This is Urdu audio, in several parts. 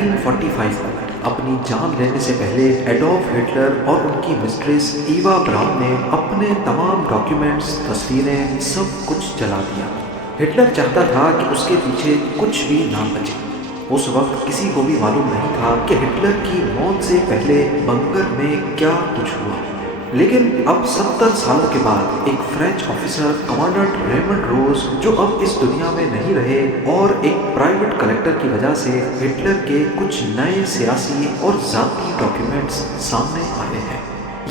1945 کو اپنی جان لینے سے پہلے ایڈولف ہٹلر اور ان کی مسٹریس ایوا براؤن نے اپنے تمام ڈاکیومنٹس، تصویریں، سب کچھ جلا دیا۔ ہٹلر چاہتا تھا کہ اس کے پیچھے کچھ بھی نہ بچے۔ اس وقت کسی کو بھی معلوم نہیں تھا کہ ہٹلر کی موت سے پہلے بنکر میں کیا کچھ ہوا، لیکن اب 70 سالوں کے بعد ایک فرینچ آفیسر کمانڈنٹ ریمنڈ روز، جو اب اس دنیا میں نہیں رہے، اور ایک پرائیویٹ کلیکٹر کی وجہ سے ہٹلر کے کچھ نئے سیاسی اور ذاتی ڈاکیومنٹس سامنے آئے ہیں۔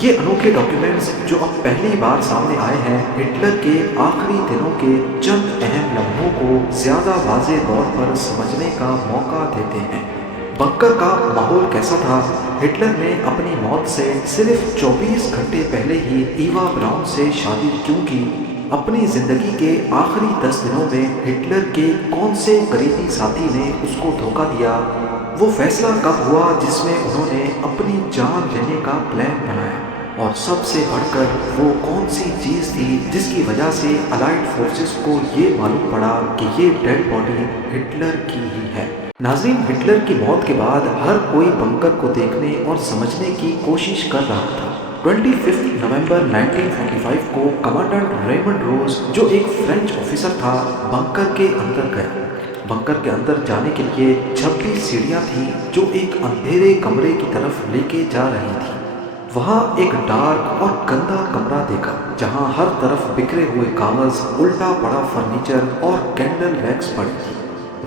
یہ انوکھے ڈاکیومنٹس جو اب پہلی بار سامنے آئے ہیں، ہٹلر کے آخری دنوں کے چند اہم لمحوں کو زیادہ واضح طور پر سمجھنے کا موقع دیتے ہیں۔ بنکر کا ماحول کیسا تھا؟ ہٹلر نے اپنی موت سے صرف 24 گھنٹے پہلے ہی ایوا براؤن سے شادی کیوں کی؟ اپنی زندگی کے آخری 10 دنوں میں ہٹلر کے کون سے قریبی ساتھی نے اس کو دھوکہ دیا؟ وہ فیصلہ کب ہوا جس میں انہوں نے اپنی جان لینے کا پلان بنایا؟ اور سب سے بڑھ کر وہ کون سی چیز تھی جس کی وجہ سے الائڈ فورسز کو یہ معلوم پڑا کہ یہ ڈیڈ باڈی ہٹلر کی ہی ہے؟ ناظرین، ہٹلر کی موت کے بعد ہر کوئی بنکر کو دیکھنے اور سمجھنے کی کوشش کر رہا تھا۔ 25 نومبر 1945 کو کمانڈنٹ ریمنڈ روز، جو ایک فرینچ آفیسر تھا، بنکر کے اندر گیا۔ بنکر کے اندر جانے کے لیے 26 سیڑھیاں تھیں جو ایک اندھیرے کمرے کی طرف لے کے جا رہی تھیں۔ وہاں ایک ڈارک اور گندا کمرہ دیکھا جہاں ہر طرف بکھرے ہوئے کاغذ، الٹا پڑا فرنیچر اور کینڈل ویکس پڑی تھی۔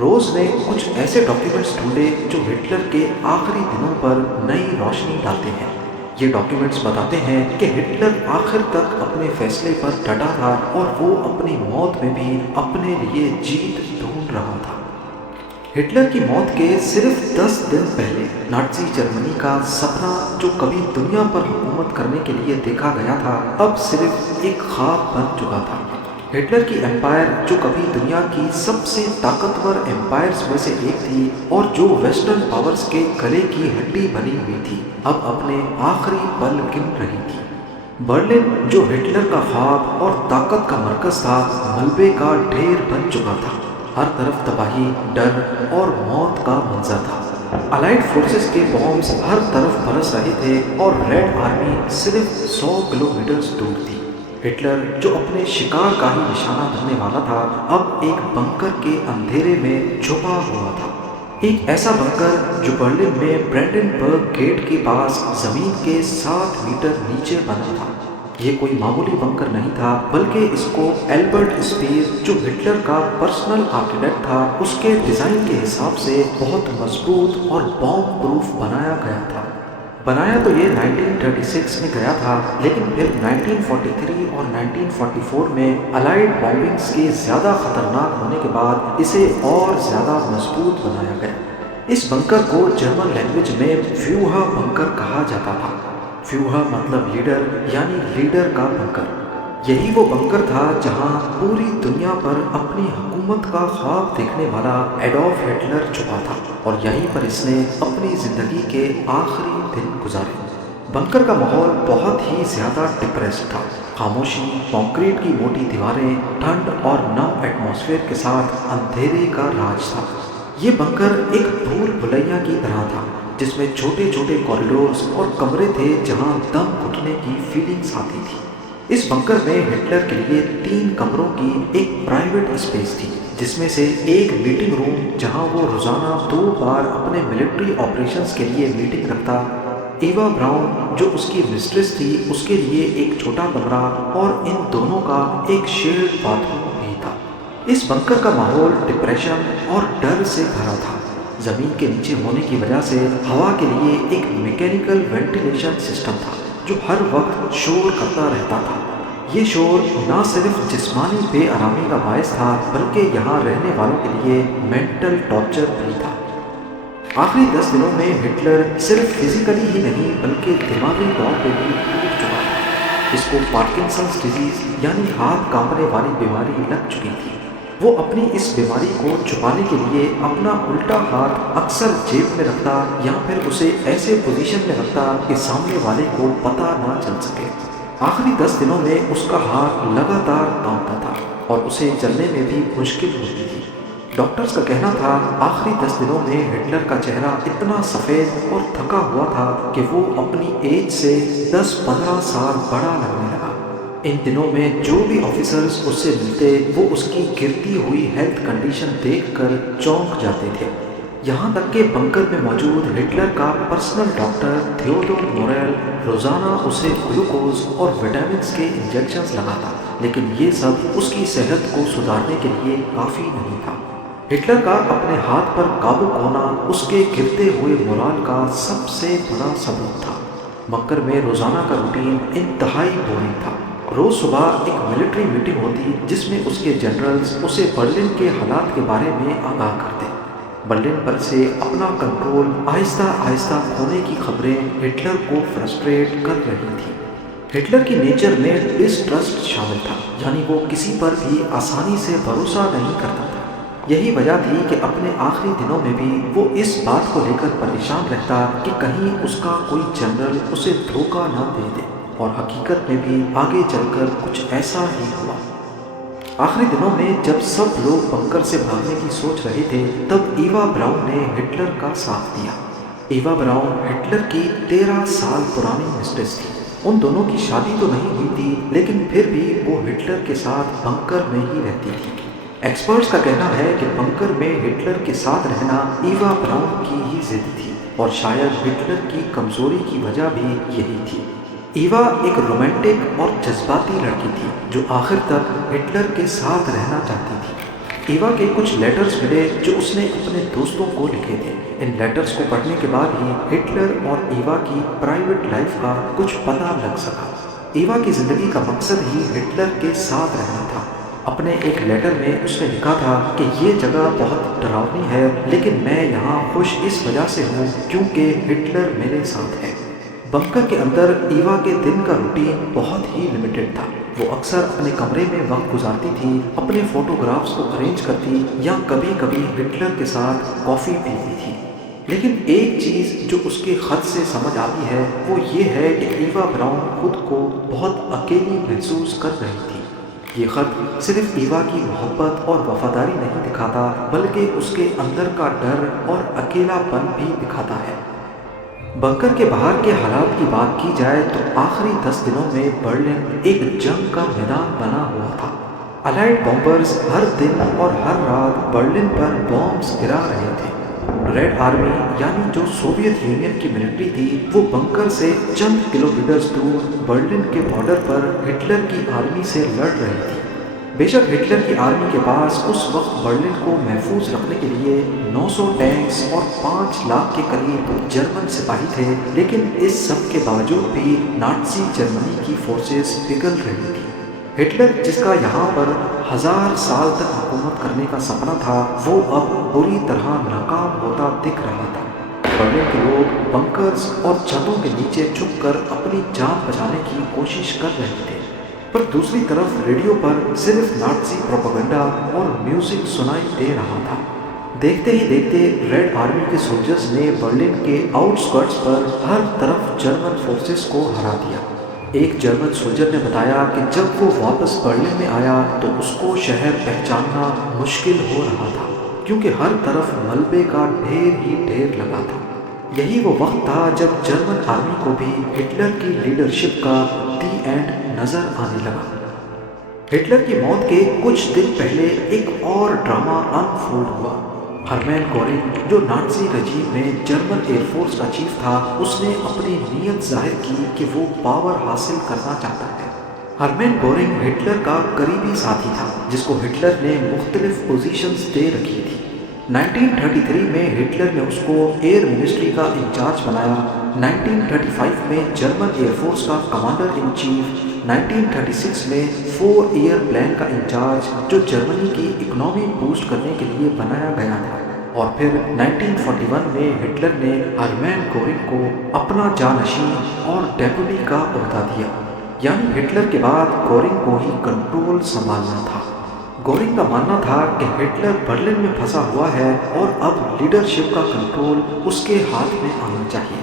روز نے کچھ ایسے ڈاکیومنٹس ڈھونڈے جو ہٹلر کے آخری دنوں پر نئی روشنی ڈالتے ہیں۔ یہ ڈاکیومنٹس بتاتے ہیں کہ ہٹلر آخر تک اپنے فیصلے پر ڈٹا تھا اور وہ اپنی موت میں بھی اپنے لیے جیت ڈھونڈ رہا تھا۔ ہٹلر کی موت کے صرف 10 دن پہلے نازی جرمنی کا سپنا، جو کبھی دنیا پر حکومت کرنے کے لیے دیکھا گیا تھا، اب صرف ایک خواب بن چکا تھا۔ ہٹلر کی امپائر، جو کبھی دنیا کی سب سے طاقتور امپائرز میں سے ایک تھی اور جو ویسٹرن پاورز کے گلے کی ہڈی بنی ہوئی تھی، اب اپنے آخری پل گن رہی تھی۔ برلن، جو ہٹلر کا خواب اور طاقت کا مرکز تھا، ملبے کا ڈھیر بن چکا تھا۔ ہر طرف تباہی، ڈر اور موت کا منظر تھا۔ الائڈ فورسز کے بامز ہر طرف برس رہے تھے اور ریڈ آرمی صرف 100 کلومیٹرز دور تھی۔ ہٹلر، جو اپنے شکار کا ہی نشانہ بننے والا تھا، اب ایک بنکر کے اندھیرے میں چھپا ہوا تھا۔ ایک ایسا بنکر جو برلن میں برینڈنبرگ گیٹ کے پاس زمین کے 7 میٹر نیچے بنا تھا۔ یہ کوئی معمولی بنکر نہیں تھا، بلکہ اس کو البرٹ اسپیر، جو ہٹلر کا پرسنل آرکیٹیکٹ تھا، اس کے ڈیزائن کے حساب سے بہت مضبوط اور بام پروف بنایا گیا تھا۔ بنایا تو یہ 1936 میں گیا تھا، لیکن پھر 1943 اور 1944 میں الائڈ بامبنگز کے زیادہ خطرناک ہونے کے بعد اسے اور زیادہ مضبوط بنایا گیا۔ اس بنکر کو جرمن لینگویج میں فیوہر بنکر کہا جاتا تھا۔ فیوہر مطلب لیڈر، یعنی لیڈر کا بنکر۔ یہی وہ بنکر تھا جہاں پوری دنیا پر اپنی حکومت کا خواب دیکھنے والا ایڈولف ہٹلر چھپا تھا، اور یہیں پر اس نے اپنی زندگی کے آخری دن گزارے۔ بنکر کا ماحول بہت ہی زیادہ ڈپریسڈ تھا۔ خاموشی، کنکریٹ کی موٹی دیواریں، ٹھنڈ اور نم ایٹماسفیئر کے ساتھ اندھیرے کا راج تھا۔ یہ بنکر ایک بھول بھلیا کی طرح تھا، جس میں چھوٹے چھوٹے کوریڈورز اور کمرے تھے جہاں دم گھٹنے کی فیلنگز آتی تھی۔ اس بنکر میں ہٹلر کے لیے 3 کمروں کی ایک پرائیویٹ اسپیس تھی، جس میں سے ایک میٹنگ روم جہاں وہ روزانہ 2 بار اپنے ملٹری آپریشنز کے لیے میٹنگ رکھتا۔ ایوا براؤن، جو اس کی مسٹریس تھی، اس کے لیے ایک چھوٹا کمرہ، اور ان دونوں کا ایک شیئرڈ باتھ روم بھی تھا۔ اس بنکر کا ماحول ڈپریشن اور ڈر سے بھرا تھا۔ زمین کے نیچے ہونے کی وجہ سے ہوا کے لیے ایک میکینیکل وینٹیلیشن سسٹم تھا جو ہر وقت شور کرتا رہتا تھا۔ یہ شور نہ صرف جسمانی بے آرامی کا باعث تھا، بلکہ یہاں رہنے والوں کے لیے مینٹل ٹارچر بھی تھا۔ آخری 10 دنوں میں ہٹلر صرف فزیکلی ہی نہیں بلکہ دماغی طور پہ بھی ٹوٹ چکا تھا۔ اس کو پارکنسنس ڈیزیز، یعنی ہاتھ کانپنے والی بیماری لگ چکی تھی۔ وہ اپنی اس بیماری کو چھپانے کے لیے اپنا الٹا ہاتھ اکثر جیب میں رکھتا یا پھر اسے ایسے پوزیشن میں رکھتا کہ سامنے والے کو پتہ نہ چل سکے۔ آخری 10 دنوں میں اس کا ہاتھ لگاتار کانپتا تھا اور اسے چلنے میں بھی مشکل ہوتی تھی۔ ڈاکٹرز کا کہنا تھا آخری 10 دنوں میں ہٹلر کا چہرہ اتنا سفید اور تھکا ہوا تھا کہ وہ اپنی ایج سے 10-15 سال بڑا لگنے لگا۔ ان دنوں میں جو بھی آفیسرز اس سے ملتے وہ اس کی گرتی ہوئی ہیلتھ کنڈیشن دیکھ کر چونک جاتے تھے۔ یہاں تک کہ بنکر میں موجود ہٹلر کا پرسنل ڈاکٹر تھیوڈور موریل روزانہ اسے گلوکوز اور وٹامنز کے انجیکشنز لگاتا، لیکن یہ سب اس کی صحت کو سدھارنے کے لیے کافی نہیں تھا۔ ہٹلر کا اپنے ہاتھ پر قابو کھونا اس کے گرتے ہوئے مورال کا سب سے بڑا ثبوت تھا۔ بنکر میں روزانہ کا روٹین انتہائی بورنگ تھا۔ روز صبح ایک ملٹری میٹنگ ہوتی جس میں اس کے جنرلز اسے برلن کے حالات کے بارے میں آگاہ کرتے۔ برلن پر سے اپنا کنٹرول آہستہ آہستہ کھونے کی خبریں ہٹلر کو فرسٹریٹ کر رہی تھیں۔ ہٹلر کی نیچر میں ڈسٹرسٹ شامل تھا، یعنی وہ کسی پر بھی آسانی سے بھروسہ نہیں کرتا تھا۔ یہی وجہ تھی کہ اپنے آخری دنوں میں بھی وہ اس بات کو لے کر پریشان رہتا کہ کہیں اس کا کوئی جنرل اسے دھوکہ نہ دے دے، اور حقیقت میں بھی آگے چل کر کچھ ایسا ہی ہوا۔ آخری دنوں میں جب سب لوگ بنکر سے بھاگنے کی سوچ رہے تھے تب ایوا براؤن نے ہٹلر کا ساتھ دیا۔ ایوا براؤن ہٹلر کی 13 سال پرانی مسٹریس تھی۔ ان دونوں کی شادی تو نہیں ہوئی تھی، لیکن پھر بھی وہ ہٹلر کے ساتھ بنکر میں ہی رہتی تھی۔ ایکسپرٹس کا کہنا ہے کہ بنکر میں ہٹلر کے ساتھ رہنا ایوا براؤن کی ہی ضد تھی، اور شاید ہٹلر کی کمزوری کی وجہ بھی یہی تھی۔ ایوا ایک رومانٹک اور جذباتی لڑکی تھی جو آخر تک ہٹلر کے ساتھ رہنا چاہتی تھی۔ ایوا کے کچھ لیٹرز ملے جو اس نے اپنے دوستوں کو لکھے تھے۔ ان لیٹرز کو پڑھنے کے بعد ہی ہٹلر اور ایوا کی پرائیویٹ لائف کا کچھ پتہ لگ سکا۔ ایوا کی زندگی کا مقصد ہی ہٹلر کے ساتھ رہنا تھا۔ اپنے ایک لیٹر میں اس نے لکھا تھا کہ یہ جگہ بہت ڈراؤنی ہے، لیکن میں یہاں خوش اس وجہ سے ہوں کیونکہ ہٹلر میرے ساتھ ہے۔ بنکر کے اندر ایوا کے دن کا روٹین بہت ہی لمیٹڈ تھا۔ وہ اکثر اپنے کمرے میں وقت گزارتی تھی، اپنے فوٹوگرافز کو ارینج کرتی یا کبھی کبھی ہٹلر کے ساتھ کافی پیتی تھی۔ لیکن ایک چیز جو اس کے خط سے سمجھ آتی ہے وہ یہ ہے کہ ایوا براؤن خود کو بہت اکیلی محسوس کر رہی تھی۔ یہ خط صرف ایوا کی محبت اور وفاداری نہیں دکھاتا بلکہ اس کے اندر کا ڈر اور اکیلا پن بھی دکھاتا ہے۔ بنکر کے باہر کے حالات کی بات کی جائے تو آخری 10 دنوں میں برلن ایک جنگ کا میدان بنا ہوا تھا۔ الائیڈ بمبرز ہر دن اور ہر رات برلن پر بمبز گرا رہے تھے۔ ریڈ آرمی یعنی جو سوویت یونین کی ملٹری تھی وہ بنکر سے چند کلومیٹرز دور برلن کے بارڈر پر ہٹلر کی آرمی سے لڑ رہی تھی۔ بے شک ہٹلر کی آرمی کے پاس اس وقت برلن کو محفوظ رکھنے کے لیے 900 ٹینکس اور 5 لاکھ کے قریب جرمن سپاہی تھے، لیکن اس سب کے باوجود بھی نازی جرمنی کی فورسز پگھل رہی تھی۔ ہٹلر جس کا یہاں پر 1000 سال تک حکومت کرنے کا سپنا تھا وہ اب بری طرح ناکام ہوتا دکھ رہا تھا۔ برلن کے لوگ بنکرز اور چھتوں کے نیچے چھپ کر اپنی جان بچانے کی کوشش کر رہے تھے، پر دوسری طرف ریڈیو پر صرف نازی پروپیگنڈا اور میوزک سنائی دے رہا تھا۔ دیکھتے ہی دیکھتے ریڈ آرمی کے سولجرز نے برلن کے آؤٹ اسکرٹس پر ہر طرف جرمن فورسز کو ہرا دیا۔ ایک جرمن سولجر نے بتایا کہ جب وہ واپس برلن میں آیا تو اس کو شہر پہچاننا مشکل ہو رہا تھا کیونکہ ہر طرف ملبے کا ڈھیر ہی ڈھیر لگا تھا۔ یہی وہ وقت تھا جب جرمن آرمی کو بھی ہٹلر کی لیڈرشپ کا دی اینڈ نظر آنے لگا۔ ہٹلر کی موت کے کچھ دن پہلے ایک اور ڈرامہ انفولڈ ہوا۔ ہرمین گورنگ جو نازی رجیم میں جرمن ایئر فورس کا چیف تھا، اس نے اپنی نیت ظاہر کی کہ وہ پاور حاصل کرنا چاہتا ہے۔ ہرمین گورنگ ہٹلر کا قریبی ساتھی تھا جس کو ہٹلر نے مختلف پوزیشنز دے رکھی تھی۔ 1933 میں ہٹلر نے اس کو ایئر منسٹری کا انچارج بنایا، 1935 میں جرمن ایئر فورس کا کمانڈر ان چیف، 1936 میں 4 ایئر پلان کا انچارج جو جرمنی کی اکنامی بوسٹ کرنے کے لیے بنایا گیا تھا، اور پھر 1941 میں ہٹلر نے ہرمین گورنگ کو اپنا جانشین اور ڈیپوٹی کا عہدہ دیا، یعنی ہٹلر کے بعد گورنگ کو ہی کنٹرول سنبھالنا تھا۔ گورنگ کا ماننا تھا کہ ہٹلر برلن میں پھنسا ہوا ہے اور اب لیڈرشپ کا کنٹرول اس کے ہاتھ میں آنا چاہیے۔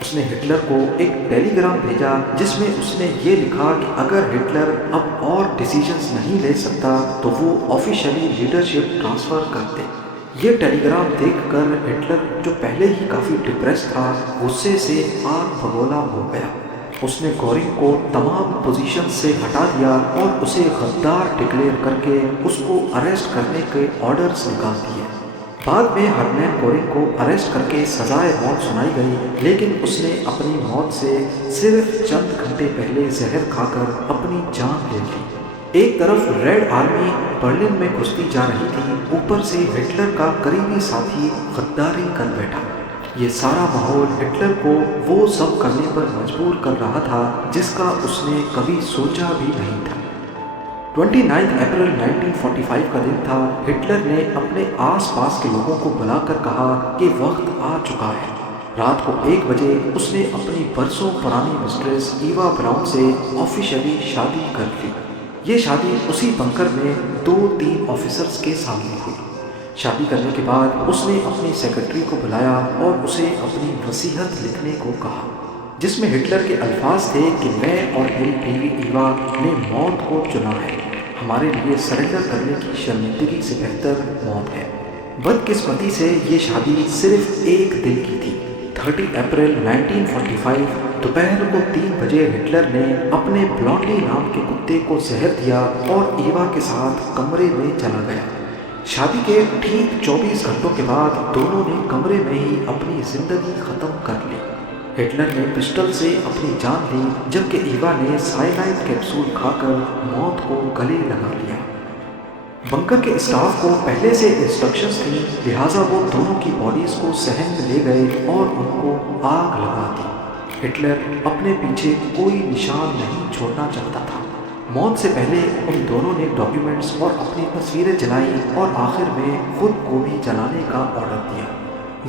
اس نے ہٹلر کو ایک ٹیلی گرام بھیجا جس میں اس نے یہ لکھا کہ اگر ہٹلر اب اور ڈیسیجنز نہیں لے سکتا تو وہ آفیشلی لیڈرشپ ٹرانسفر کر دے۔ یہ ٹیلی گرام دیکھ کر ہٹلر، جو پہلے ہی کافی ڈپریس تھا، غصے سے آگ بگولا ہو گیا۔ اس نے گورنگ کو تمام پوزیشن سے ہٹا دیا اور اسے غدار ڈکلیئر کر کے اس کو اریسٹ کرنے کے آرڈرز نکال دیے۔ بعد میں ہرمین گورنگ کو اریسٹ کر کے سزائے موت سنائی گئی، لیکن اس نے اپنی موت سے صرف چند گھنٹے پہلے زہر کھا کر اپنی جان لے لی۔ ایک طرف ریڈ آرمی برلن میں گھستی جا رہی تھی، اوپر سے ہٹلر کا قریبی ساتھی غداری کر بیٹھا۔ یہ سارا ماحول ہٹلر کو وہ سب کرنے پر مجبور کر رہا تھا جس کا اس نے کبھی سوچا بھی نہیں تھا۔ 29 اپریل 1945 کا دن تھا۔ ہٹلر نے اپنے آس پاس کے لوگوں کو بلا کر کہا کہ وقت آ چکا ہے۔ رات کو 1 بجے اس نے اپنی برسوں پرانی مسٹریس ایوا براؤن سے آفیشلی شادی کر لی۔ یہ شادی اسی بنکر میں 2-3 آفیسرز کے سامنے ہوئی۔ شادی کرنے کے بعد اس نے اپنی سیکرٹری کو بلایا اور اسے اپنی وصیت لکھنے کو کہا، جس میں ہٹلر کے الفاظ تھے کہ میں اور میری بیوی ایوا نے موت کو چنا ہے، ہمارے لیے سرنڈر کرنے کی شرمندگی سے بہتر موت ہے۔ بدقسمتی سے یہ شادی صرف ایک دن کی تھی۔ 30 اپریل 1945 دوپہر کو 3 بجے ہٹلر نے اپنے بلانڈی نام کے کتے کو زہر دیا اور ایوا کے ساتھ کمرے میں چلا گیا۔ شادی کے ٹھیک 24 گھنٹوں کے بعد دونوں نے کمرے میں ہی اپنی زندگی ختم کر لی۔ ہٹلر نے پسٹل سے اپنی جان لی، جبکہ ایوا نے سائنائڈ کیپسول کھا کر موت کو گلے لگا لیا۔ بنکر کے اسٹاف کو پہلے سے انسٹرکشنز تھیں، لہٰذا وہ دونوں کی باڈیز کو صحن میں لے گئے اور ان کو آگ لگا دی۔ ہٹلر اپنے پیچھے کوئی نشان نہیں چھوڑنا چاہتا تھا۔ موت سے پہلے ان دونوں نے ڈاکیومنٹس اور اپنی تصویریں جلائیں اور آخر میں خود کو بھی جلانے کا آرڈر دیا۔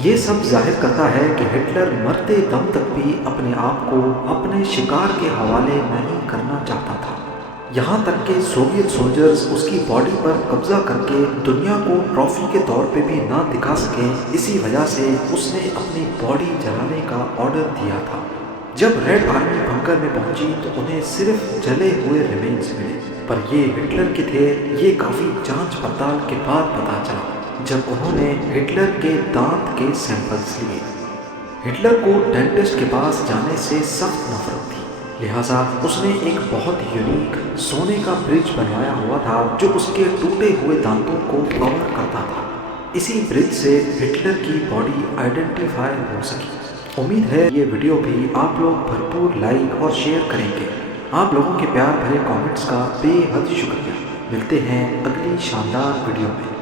یہ سب ظاہر کرتا ہے کہ ہٹلر مرتے دم تک بھی اپنے آپ کو اپنے شکار کے حوالے نہیں کرنا چاہتا تھا، یہاں تک کہ سوویت سولجرز اس کی باڈی پر قبضہ کر کے دنیا کو ٹرافی کے طور پہ بھی نہ دکھا سکیں۔ اسی وجہ سے اس نے اپنی باڈی جلانے کا آرڈر دیا تھا۔ جب ریڈ آرمی بنکر میں پہنچی تو انہیں صرف جلے ہوئے ریمینز ملے، پر یہ ہٹلر کے تھے۔ یہ کافی جانچ پڑتال کے بعد پتہ چلا جب انہوں نے ہٹلر کے دانت کے سیمپلز لیے۔ ہٹلر کو ڈینٹسٹ کے پاس جانے سے سخت نفرت تھی، لہٰذا اس نے ایک بہت یونیک سونے کا برج بنوایا ہوا تھا جو اس کے ٹوٹے ہوئے دانتوں کو کور کرتا تھا۔ اسی برج سے ہٹلر کی باڈی آئیڈینٹیفائی ہو سکی۔ امید ہے یہ ویڈیو بھی آپ لوگ بھرپور لائک اور شیئر کریں گے۔ آپ لوگوں کے پیار بھرے کامنٹس کا بے حد شکریہ۔ ملتے ہیں اگلی شاندار ویڈیو میں۔